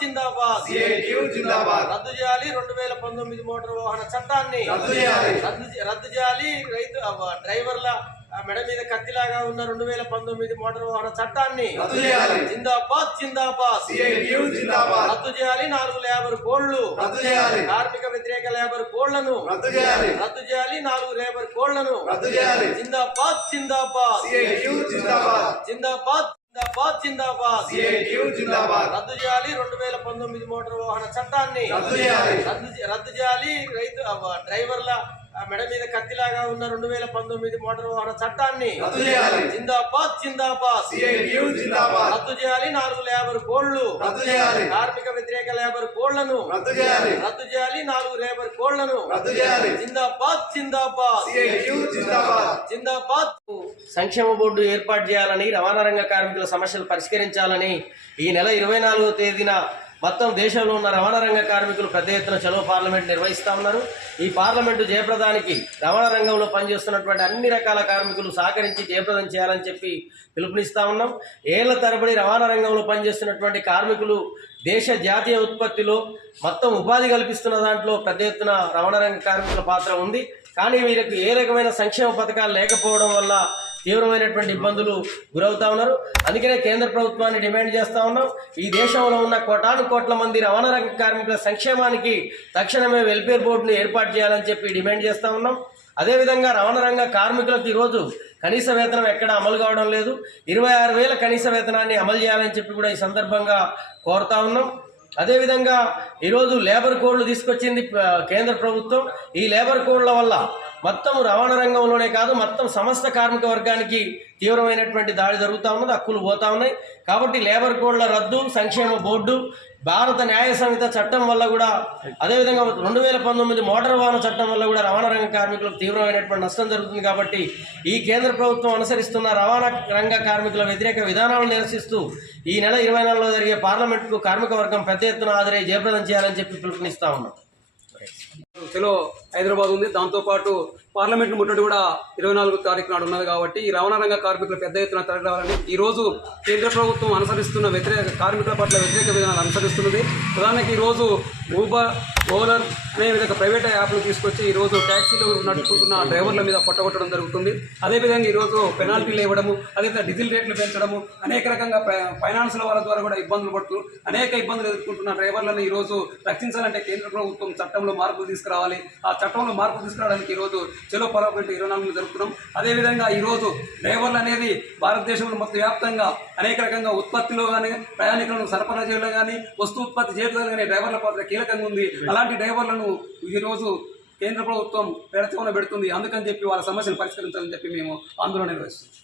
జిందాబాద్ CITU జిందాబాద్ రద్దు చేయాలి 2019 motor వాహన చట్టాన్ని రద్దు చేయాలి రైతు డ్రైవర్ల మెడ మీద కత్తిలాగా ఉన్న 2019 మోటార్ వాహన చట్టాన్ని జిందాబాద్ జిందాబాద్ సిఐటియు జిందాబాద్ రద్దు చేయాలి 4 లేబర్ కోడ్లు రద్దు చేయాలి కార్మిక వ్యతిరేక లేబర్ కోడ్లను రద్దు చేయాలి 4 లేబర్ కోడ్లను రద్దు చేయాలి జిందాబాద్ జిందాబాద్ సిఐటియు జిందాబాద్ జిందాబాద్ జిందాబాద్ జిందాబాద్ సిఐటియు జిందాబాద్ రద్దు చేయాలి 2019 మోటార్ వాహన చట్టాన్ని రద్దు చేయాలి రైతు డ్రైవర్ల మెడ మీద కత్తిలాగా ఉన్న 2019 మోటార్ వాహన చట్టాన్ని జిందాబాద్ జిందాబాద్ సిఐటియు జిందాబాద్ రద్దు చేయాలి 4 లేబర్ కోడ్లు రద్దు చేయాలి కార్మిక వ్యతిరేక లేబర్ కోడ్లను రద్దు చేయాలి 4 లేబర్ కోడ్లను రద్దు చేయాలి జిందాబాద్ జిందాబాద్ సిఐటియు జిందాబాద్ జిందాబాద్ సంక్షేమ బోర్డు ఏర్పాటు చేయాలని రవాణా రంగ కార్మికుల సమస్యలు పరిష్కరించాలని ఈ నెల 24వ తేదీన మొత్తం దేశంలో ఉన్న రవాణా రంగ కార్మికులు పెద్ద ఎత్తున చలో పార్లమెంట్ నిర్వహిస్తూ ఉన్నారు. ఈ పార్లమెంటు జయప్రదానికి రవాణా రంగంలో పనిచేస్తున్నటువంటి అన్ని రకాల కార్మికులు సహకరించి జయప్రదం చేయాలని చెప్పి పిలుపునిస్తూ ఉన్నాం. ఏళ్ల తరబడి రవాణా రంగంలో పనిచేస్తున్నటువంటి కార్మికులు దేశ జాతీయ ఉత్పత్తిలో మొత్తం ఉపాధి కల్పిస్తున్న దాంట్లో పెద్ద ఎత్తున రవాణా రంగ కార్మికుల పాత్ర ఉంది. కానీ వీరికి ఏ రకమైన సంక్షేమ పథకాలు లేకపోవడం వల్ల తీవ్రమైనటువంటి ఇబ్బందులు గురవుతా ఉన్నారు. అందుకనే కేంద్ర ప్రభుత్వాన్ని డిమాండ్ చేస్తూ ఉన్నాం. ఈ దేశంలో ఉన్న కోట్ల మంది రవాణా రంగ కార్మికుల సంక్షేమానికి తక్షణమే వెల్ఫేర్ బోర్డును ఏర్పాటు చేయాలని చెప్పి డిమాండ్ చేస్తూ ఉన్నాం. అదేవిధంగా రవాణా రంగ కార్మికులకు ఈరోజు కనీస వేతనం ఎక్కడ అమలు కావడం లేదు. 26,000 కనీస వేతనాన్ని అమలు చేయాలని చెప్పి కూడా ఈ సందర్భంగా కోరుతా ఉన్నాం. అదేవిధంగా ఈరోజు లేబర్ కోడ్లు తీసుకొచ్చింది కేంద్ర ప్రభుత్వం. ఈ లేబర్ కోడ్ల వల్ల మొత్తం రవాణా రంగంలోనే కాదు మొత్తం సమస్త కార్మిక వర్గానికి తీవ్రమైనటువంటి దాడి జరుగుతూ ఉన్నది, హక్కులు పోతా ఉన్నాయి. కాబట్టి లేబర్ కోడ్ల రద్దు, సంక్షేమ బోర్డు, భారత న్యాయ సంహిత చట్టం వల్ల కూడా అదేవిధంగా 2019 మోటార్ వాహన చట్టం వల్ల కూడా రవాణా రంగ కార్మికులకు తీవ్రమైనటువంటి నష్టం జరుగుతుంది. కాబట్టి ఈ కేంద్ర ప్రభుత్వం అనుసరిస్తున్న రవాణా రంగ కార్మికుల వ్యతిరేక విధానాలను నిరసిస్తూ ఈ నెల 24లో జరిగే పార్లమెంటుకు కార్మిక వర్గం పెద్ద ఎత్తున హాజరై జయప్రదం చేయాలని చెప్పి పిలుపునిస్తా ఉన్నాం. చలో హైదరాబాద్ ఉంది. దాంతోపాటు పార్లమెంట్ ముట్టడి కూడా 24వ తారీఖు నాడు ఉన్నది. కాబట్టి ఈ రవాణా రంగ కార్మికులు పెద్ద ఎత్తున తరలిరావాలని ఈరోజు కేంద్ర ప్రభుత్వం అనుసరిస్తున్న కార్మికుల పట్ల వ్యతిరేక విధానాలు అనుసరిస్తున్నది. ప్రధానంగా ఈరోజు ఊబర్, ఓలర్ అనే విధంగా ప్రైవేట్ యాప్లు తీసుకొచ్చి ఈరోజు ట్యాక్సీలు నడుపుకుంటున్న డ్రైవర్ల మీద పొట్టగొట్టడం జరుగుతుంది. అదేవిధంగా ఈరోజు పెనాల్టీలు ఇవ్వడము, అదేవిధంగా డీజిల్ రేట్లు పెంచడము, అనేక రకంగా ఫైనాన్సుల వాళ్ళ ద్వారా కూడా ఇబ్బందులు పడుతూ అనేక ఇబ్బందులు ఎదుర్కొంటున్న డ్రైవర్లను ఈరోజు రక్షించాలంటే కేంద్ర ప్రభుత్వం చట్టంలో మార్పులు తీసుకురావాలి. ఆ చట్టంలో మార్పు తీసుకురావడానికి ఈరోజు చలో పార్లమెంట్ 24 జరుపుతున్నాం. అదేవిధంగా ఈరోజు డ్రైవర్లు అనేది భారతదేశంలో మొత్తం వ్యాప్తంగా అనేక రకంగా ఉత్పత్తిలో కానీ, ప్రయాణికులను సరఫరా చేయడంలో కానీ, వస్తు ఉత్పత్తి చేయడంలో కానీ డ్రైవర్ల పాత్ర కీలకంగా ఉంది. అలాంటి డ్రైవర్లను ఈరోజు కేంద్ర ప్రభుత్వం పెడచెవిన పెడుతుంది. అందుకని చెప్పి వాళ్ళ సమస్యలు పరిష్కరించాలని చెప్పి మేము ఆందోళన నిర్వహిస్తున్నాం.